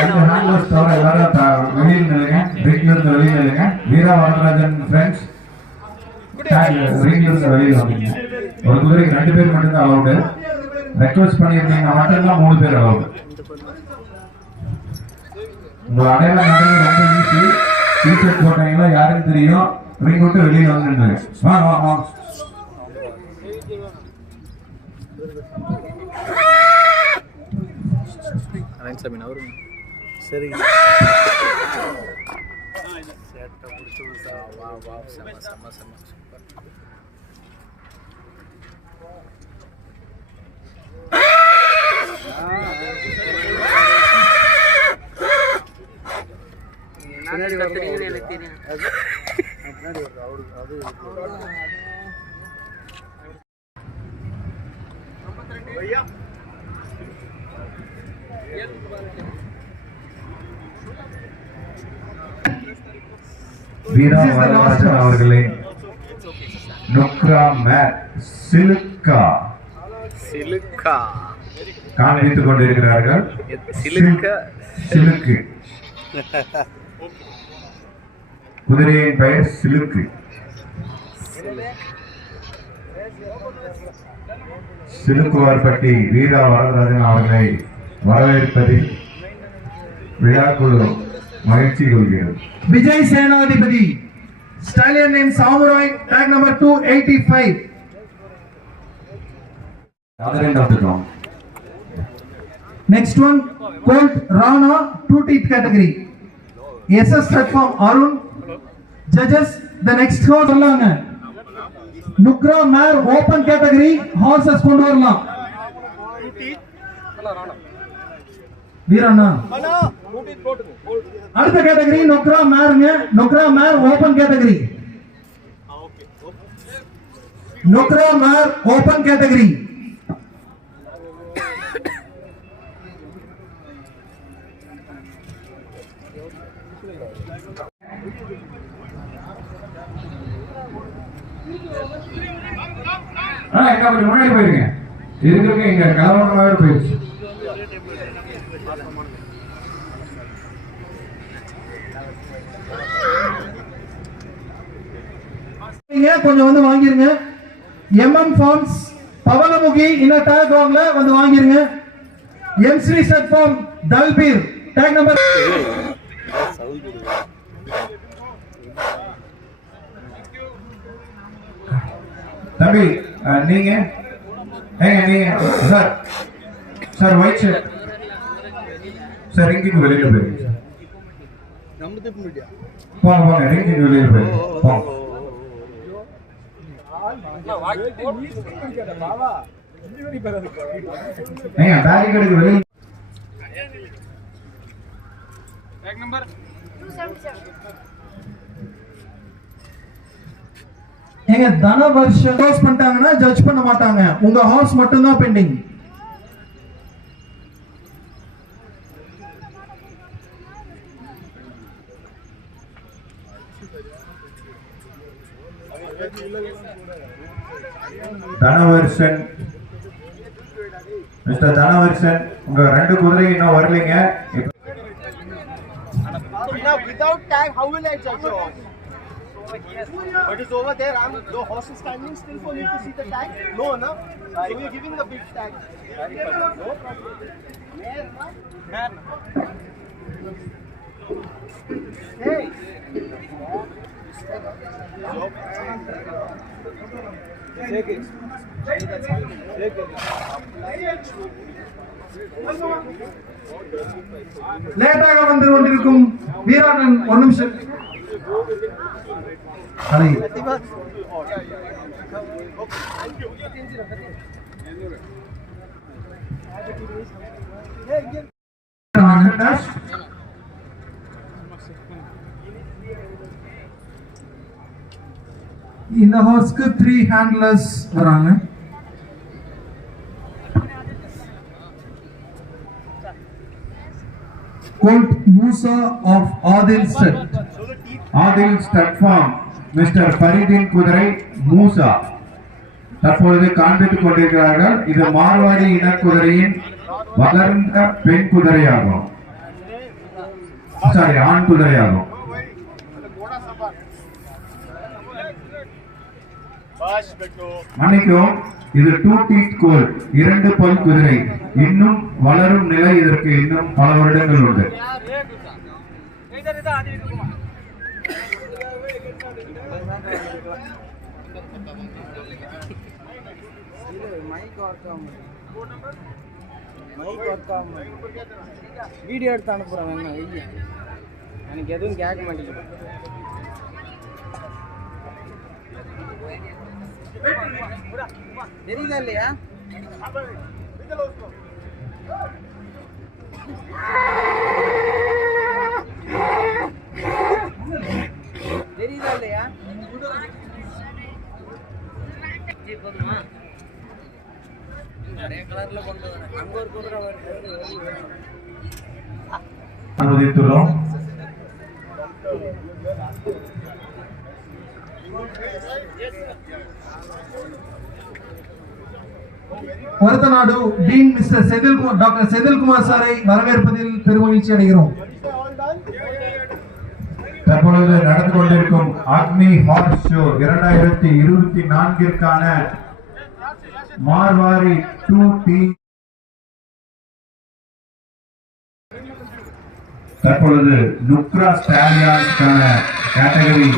ரெண்டு ஹேண்ட்லர்ஸ் தவிர எல்லாரும் வெளியில் நில்லுங்க ரிங்ல இருந்து வெளியில் நில்லுங்க வீரா வரதராஜன் ஃப்ரெண்ட்ஸ் ரிங்ல இருந்து வெளியில் வந்துங்க ஒரு குதிரைக்கு ரெண்டு பேர் மட்டும்தான் அலௌடு ரெக்வஸ்ட் பண்ணியிருந்தீங்க மட்டும்தான் மூணு பேர் அலௌடு உங்க அடையாளம் ரொம்ப ஈஸி டிஷர்ட் போட்டீங்களா யாருன்னு தெரியும் ரிங் விட்டு வெளியில் வந்துருங்க வாங்க வாங்க வாங்க சாமி அவருங்க சரிங்க. சேட்டை பிடிச்சி விட்டா. வா வா செம செம செம. சூப்பர் பின்னாடி கத்துறீங்கன்னு எனக்கு தெரியும். பின்னாடி வருது அவருக்கு அது வீரா வரதராஜன் அவர்களே நுக்ரா மேட் சிலுக்கா. சிலுக்கா. காண்பித்துக் கொண்டிருக்கிறார்கள். சிலுக்கா. சிலுக்கு. குதிரையின் பெயர் சிலுக்கு. சிலுக்குவார்பட்டி வீரா வரதராஜன் அவர்களை வரவேற்பதில் விழாக்குழு மகிழ்ச்சி கொள்கிறது name Samurai, tag number 285. Other end of the ground. Next one, Colt Rana, two teeth category. SS platform Arun. Judges, the next horse சொல்லாங்க Nukra mare open category horses கொண்டு வரலாம் வீரண்ணா. அடுத்த category Nukra மேருங்க. Nukra mare open category Nukra mare open category எங்க கொஞ்சம் முன்னாடி போயிருங்க. இருக்கிறதுக்கு இங்க கலவரமாவே போயிருச்சு. கொஞ்சம் வந்து வாங்கிருங்க. எம்எம் ஃபார்ம்ஸ் பவனமுகி இன்ன டேக் வாங்கல வந்து வாங்கிருங்க. எம் ஸ்ரீ செட் ஃபார்ம் தல்பீர் டேக் நம்பர் தம்பி ஆ, நீங்க ஏங்க நீங்க sir sir white shirt sir ரிங்கிக்கு வெளியில போயிருங்க சார் போங்க போங்க ரிங்கிக்கு வெளியில போயிருங்க போங்க ஏங்க பேரிகேடுக்கு வெளியில எங்க தன வருஷம் க்ளோஸ் பண்ணிட்டாங்கன்னா ஜட்ஜ் பண்ண மாட்டாங்க. உங்க ஹார்ஸ் மட்டும் தான் பெண்டிங் தனவர்சன் மிஸ்டர் தனவர்சன் உங்க ரெண்டு குதிரை இன்னும் வரலைங்க இப்ப Now, without tag, how will I judge your horse? But it's over there. I'm the horse is standing still for me to see the tag. No, no. So you're giving the big tag. No problem. Hey. லேட்டாக வந்து கொண்டிருக்கும் வீராணன் ஒரு நிமிஷம் அலை இந்த ஹார்ஸ்க்கு three handlers வராங்க. Gold Moosa of Adil stud Adil stud farm mister ஃபரீதின் குதிரை மூசா தற்பொழுது காண்பித்துக் கொண்டிருக்கிறார்கள். இது மார்வாடி இன குதிரையின் வளர்ந்த பெண் குதிரையாகும். சாரி ஆண் குதிரையாகும். மன்னிக்கவும் இது டூ டீத் கோல் இரண்டு பல் குதிரை. இன்னும் வளரும் நிலை இதற்கு இன்னும் பல வருடங்கள் உண்டு. வீடியோ எடுத்து வெய்ய எனக்கு எதுவும் கேட்க மாட்டேங்குது. தெரியுதா இல்லையா? தெரியுதா இல்லையா? போதுமா நிறைய கலர்ல கொண்டு வரேன் அங்க ஒரு குதிரை வருது அனுமதித்துள்ளோம். Orathanadu dean mister Senthilkumar doctor Senthilkumar சாரை வரவேற்பதில் பெருமகிழ்ச்சி அடைகிறோம். தற்பொழுது நடந்து கொண்டிருக்கும் அக்னி ஹார்ஸ் ஷோ இரண்டாயிரத்தி இருபத்தி நான்கிற்கான மார்வாரி டூ டி தற்பொழுது நுக்ரா ஸ்டாலியான்ஸ்க்கான கேட்டகரி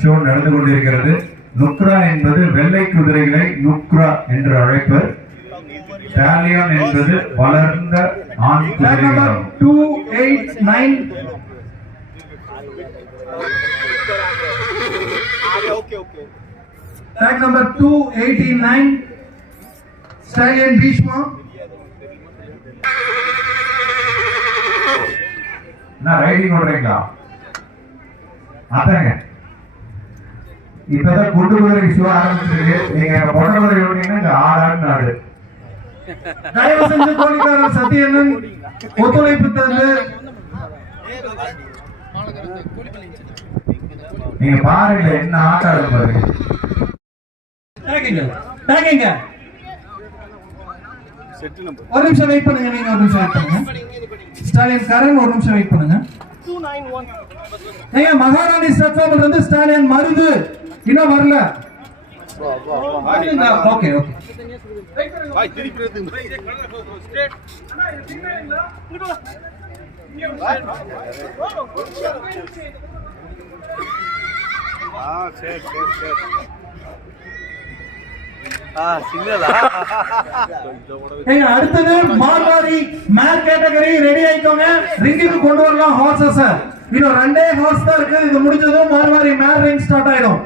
ஷோ நடந்து கொண்டிருக்கிறது. நுக்ரா என்பது வெள்ளை குதிரைகளை நுக்ரா என்று அழைப்பர். ஸ்டாலியான் என்பது வளர்ந்த ஆண் குதிரைகளாகும் two eight nine Tag number 289, Stallion Bhishma. என்ன ரைடிங் ஓடுறீங்களா அதாங்க. இப்பதான் குண்டு குதிரை சிவா ஆரம்பிச்சிருக்கு நீங்க பொண்ணு குதிரை ஓடினீங்கன்னா இங்க ஆடான்னு நாடு. தயவு செஞ்சு கோழிக்காரர் சத்தியன் ஒத்துழைப்பு தந்து. நீங்க பாருங்க என்ன ஆட்டம் ஆடும் பாருங்க. ஒரு நிமிஷம் வெயிட் பண்ணுங்க நீங்க ஒரு நிமிஷம் வெயிட் பண்ணுங்க. ஸ்டாலின் கரண் ஒரு நிமிஷம் வெயிட் பண்ணுங்க. ஏங்க மகாராணி ஸ்டெப் வந்து ஸ்டாலின் மருந்து இன்னும் வரல. Okay okay. ஆ சரி சரி சரி. அடுத்தது மார்வாரி மேல் கேட்டகரி ரெடி ஆயிக்கோங்க. ரிங்குக்கு கொண்டு வரலாம் ஹார்ஸஸ் இன்னும் ரெண்டே ஹார்ஸ் தான் இருக்கு இது முடிஞ்சதும் மார்வாரி மேல் ரிங் ஸ்டார்ட் ஆயிடும்.